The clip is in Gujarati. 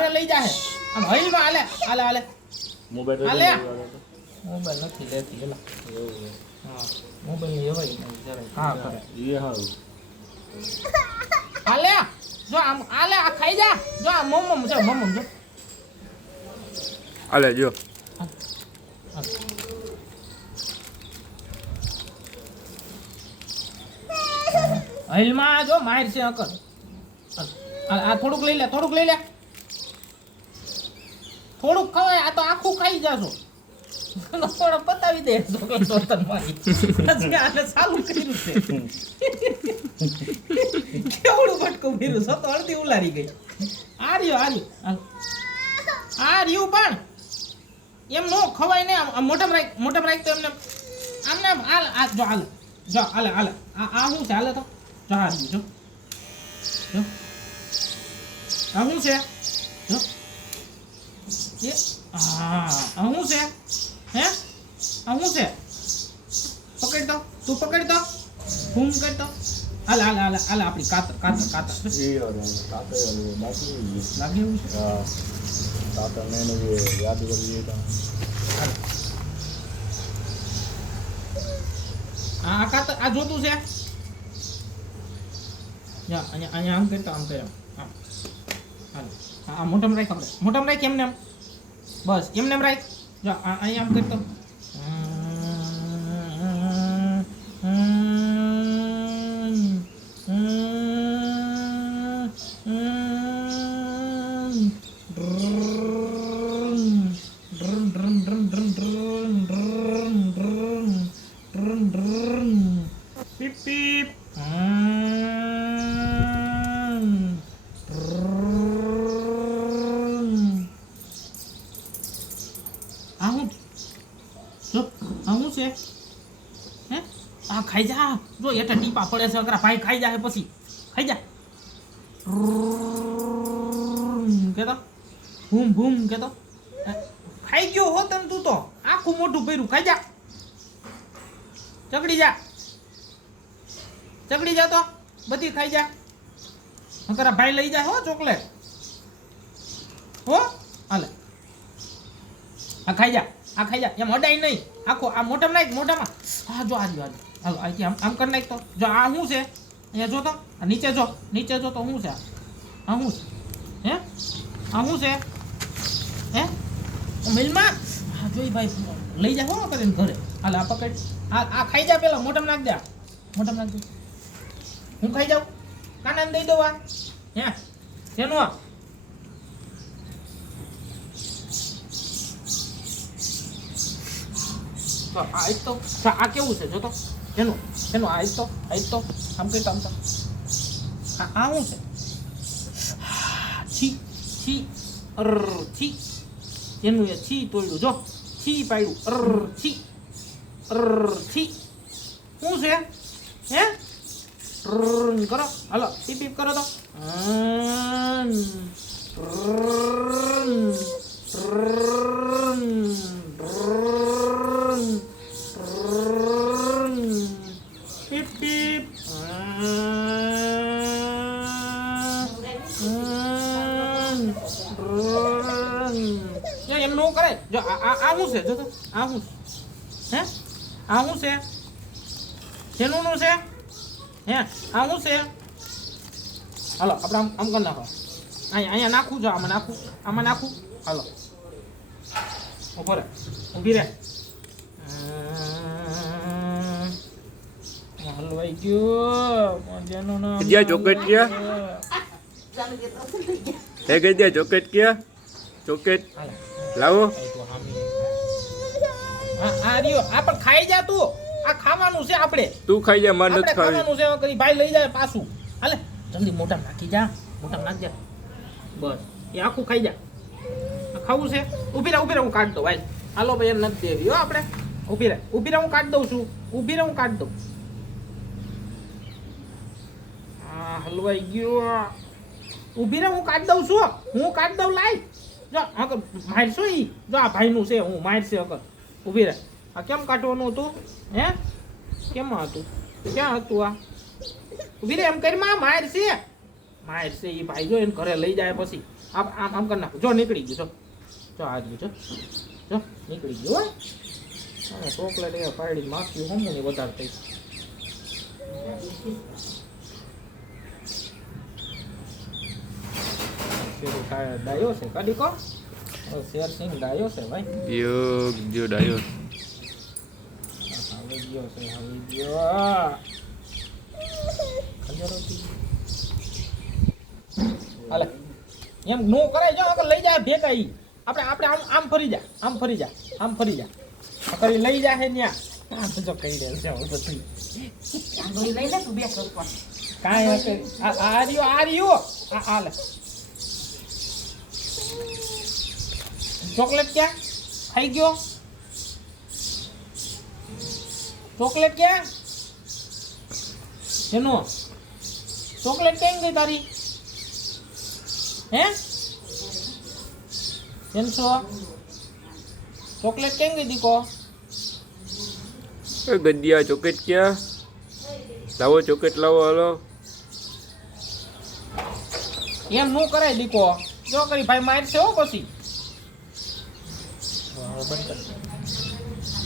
ઘરે લઈ જાય આમ હઈમાં હાલે હાલે હાલે મોબાઈલ હાલે મોબાઈલ નથી લેતી એલા હા મોબાઈલ એવાય નહીં જરા કા કરે એ હારું હાલે જો આમ હાલે આ ખાઈ જા જો આ મમ્મ જો મમ્મ જો હાલે જો હલમાં જો માર છે અકર આ થોડુંક લઈ લે થોડુંક ખવાય આ તો આખું ખાઈ જાશો થોડો પતાવી દે સોતન મારી પછી આને ચાલુ કર્યું છે કેવડું ભટકું ફીરું સતો અડધી ઉલારી ગઈ આ રહ્યું પણ એમ નો ખવાય ને મોટામાં રાખ તો એમને આમને હાલ આ જો હાલે આ શું છે હાલે તો જો આ જો આ શું છે જો એ આ શું છે હે આ શું છે પકડ તો તું પકડ તો બૂમ કર તો હાલ આપણી કાતર એ યાર તાતે બાકી લાગે એવું છે હા તાતા મેને યાદ કરી તો આ કાતર આ જોતું છે યા અહીંયા આમ કરતો આમ કર્યો હાલ આ મોટામાં રાખ આપણે મોટામાં રાખ એમને એમ બસ એમને એમ રાખ જો અહીંયા આમ કરતો પીપ પીપ છે હે આ ખાઈ જા જો એટા ટીપા પડે છે અગરા ભાઈ ખાઈ જાય પછી ખાઈ જા કેતો ભૂમ ભૂમ કેતો ખાઈ ગયો હો તને તું તો આખું મોઢું ભર્યું ખાઈ જા ચકડી જા તો બધી ખાઈ જા અગરા ભાઈ લઈ જા હો ચોકલેટ હો હાલે આ ખાઈ જા એમ અડાઈ નહીં આખો આ મોટામાં હા જો હાલ હાલો આથી આમ કરી નાખ તો જો આ શું છે અહીંયા જો તો આ નીચે જો તો શું છે આ શું છે હે આ શું છે હે મિલમાં હા જોઈ ભાઈ લઈ જા હો કરીને ઘરે હાલ આ પકડ આ ખાઈ જા પેલા મોટામાં નાખ દે હું ખાઈ જાઉં કાનાને દઈ દઉં આ હે શેનું આ કેવું છે જો તો એનું આ તો આમ કઈ કામ તો આ શું છે છી છી એનું એ છી તોડ્યું જો છી પાડ્યું છી શું છે હે કરો હાલો ટીપ કરો તો એમ નો કરે જો આ શું છે જો તો આ શું હે આ શું છે શેનું નું છે હે આ શું છે હાલો આપણે આમ કરી નાખો અહીંયા નાખું જો આમાં નાખું હાલો ઊભી રે હલવાઈ ગયો મજાનો ના ગયા ચોકેટ ગયા હે ગઈ દે ચોકેટ ગયા ચોકેટ લાવો આ રહ્યો આ પણ ખાઈ જા તું આ ખાવાનું છે આપણે તું ખાઈ જા માર નથી ખાવી ખાવાનું છે કદી ભાઈ લઈ જાય પાછું હાલે જલ્દી મોઢામાં નાખી જા નાખ જા બસ એ આખું ખાઈ જા ખાવું છે ઊભી રહે હું કાઢ દઉં ભાઈ હાલો ભાઈ એમ નથી દેવી હો આપણે ઊભી રહે હું કાઢ દઉં છું હું કાઢ દઉં હા હલવાઈ ગયો ઊભી રહે હું કાઢ દઉં લાઈ જો અગર મારશો ઈ જો આ ભાઈનું છે હું મારશે અગર ઊભી રહે આ કેમ કાઢવાનું હતું હે કેમ હતું ક્યાં હતું આ ઊભી રહે એમ કરી મારશે ઈ ભાઈ જો એને ઘરે લઈ જાય પછી આમ આમ આમ કરી નાખું જો નીકળી ગયું જો આ ગયું જો નીકળી ગયું હો અને ચોકલેટ એ પાડી માખ્યું હમું ને વધારે થઈ શેરું થાય ડાયો છે કાઢી કો શેર સિંગ ડાયો છે ભાઈ જો ડાયો આવી ગયો છે આવી ગયો હાલે એમ નો કરાય જો આગળ લઈ જાય ભેગા ઈ આપણે આમ ફરી જા આમ ફરી જા કરી લઈ જાય ન્યા આમ તો કહી દે છે હું પછી આંગળી લઈ લે તું બે કર પણ કાંઈ આ રહ્યો હાલે ચોકલેટ ક્યાં ખાઈ ગયો ચોકલેટ ક્યાં એનો ચોકલેટ ક્યાં ગઈ તારી હે કેમ છો ચોકલેટ ક્યાં ગઈ દીકો ગંદિયા ચોકલેટ ક્યાં લાવો ચોકલેટ લાવો હાલો એમ નું કરાય દીકો જો કરી ભાઈ મારશે હો પછી બંધ કરી